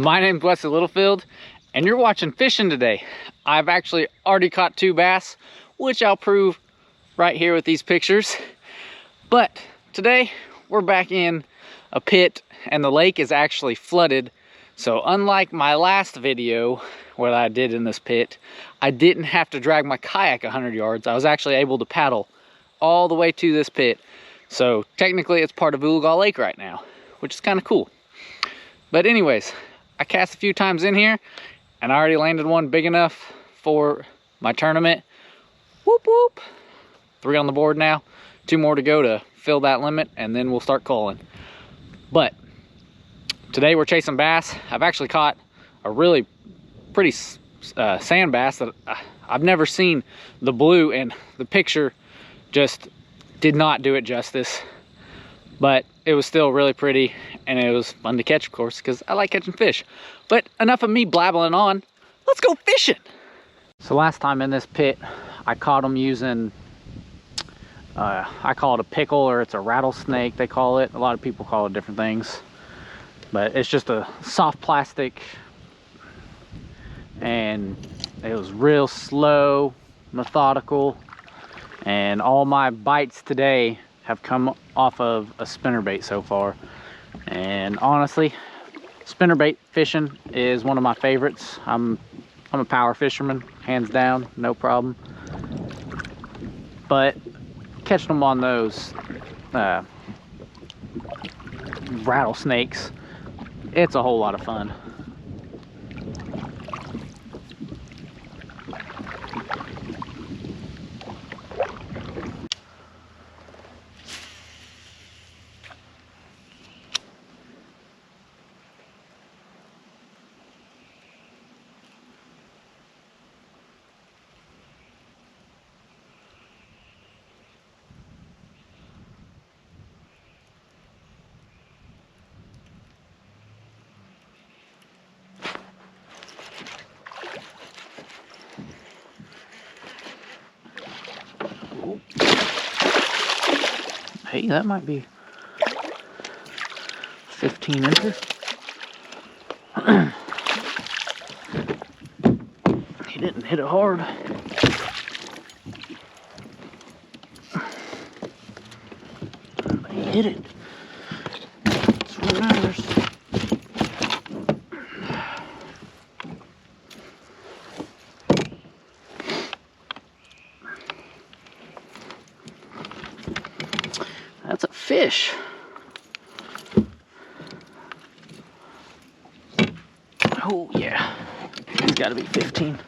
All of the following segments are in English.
My name's Wesley Littlefield, and you're watching Fishing Today. I've actually already caught 2 bass, which I'll prove right here with these pictures. But today, we're back in a pit, and the lake is actually flooded. So unlike my last video, what I did in this pit, I didn't have to drag my kayak 100 yards. I was actually able to paddle all the way to this pit. So technically, it's part of Oologah Lake right now, which is kind of cool. But anyways, I cast a few times in here, and I already landed one big enough for my tournament. Whoop whoop. 3 on the board now. 2 more to go to fill that limit, and then we'll start calling. But today we're chasing bass. I've actually caught a really pretty sand bass that I've never seen the blue, and the picture just did not do it justice. But it was still really pretty, and it was fun to catch, of course, because I like catching fish. But enough of me blabbling on. Let's go fishing. So last time in this pit, I caught them using, I call it a pickle, or it's a rattlesnake, they call it. A lot of people call it different things. But it's just a soft plastic, and it was real slow, methodical, and all my bites today have come off of a spinnerbait so far. And honestly, spinnerbait fishing is one of my favorites. I'm a power fisherman, hands down, no problem. But catching them on those rattlesnakes, it's a whole lot of fun. Hey, that might be 15 inches. He didn't hit it hard. But he hit it. That's what matters. That's a fish. Oh yeah, he's got to be 15.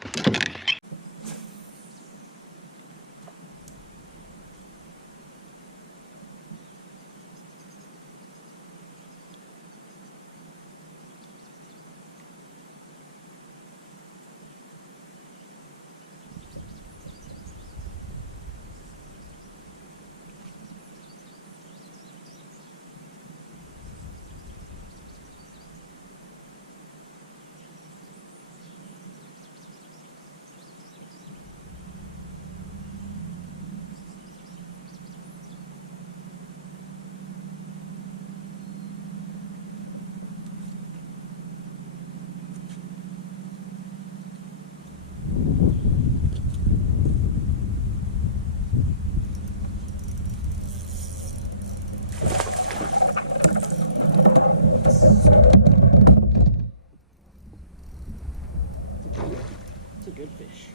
It's a good fish.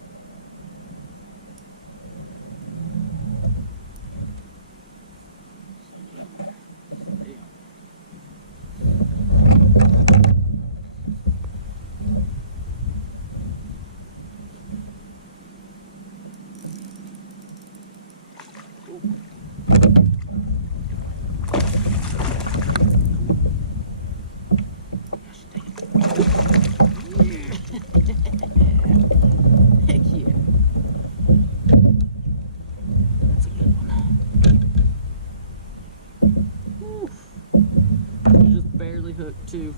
Hook too.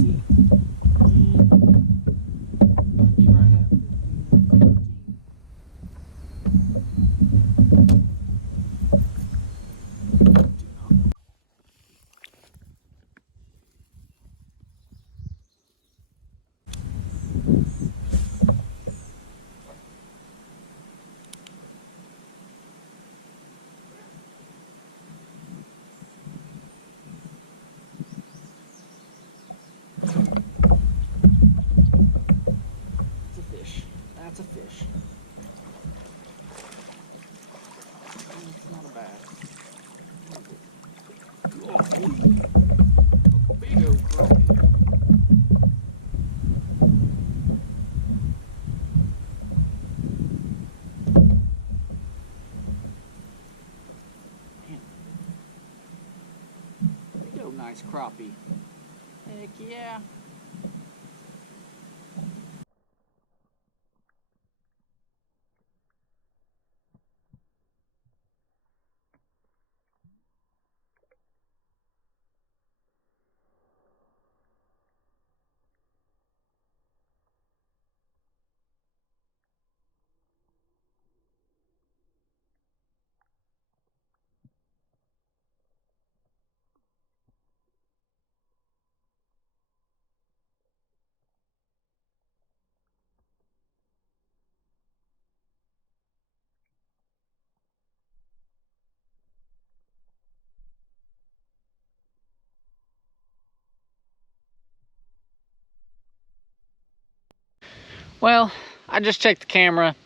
see. Might be right at 15. That's a fish. That's a fish. It's not a bass. Oh, big old crappie. Big old nice crappie. Heck yeah. Well, I just checked the camera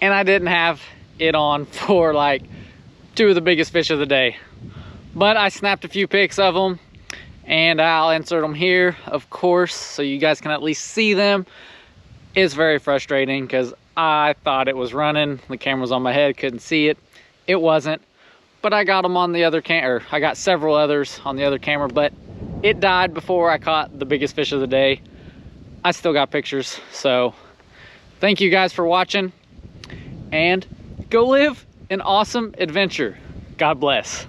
and I didn't have it on for like 2 of the biggest fish of the day. But I snapped a few pics of them and I'll insert them here, of course, so you guys can at least see them. It's very frustrating because I thought it was running. The camera was on my head, couldn't see it. It wasn't. But I got them on the other camera. I got several others on the other camera, but it died before I caught the biggest fish of the day. I still got pictures, so thank you guys for watching, and go live an awesome adventure. God bless.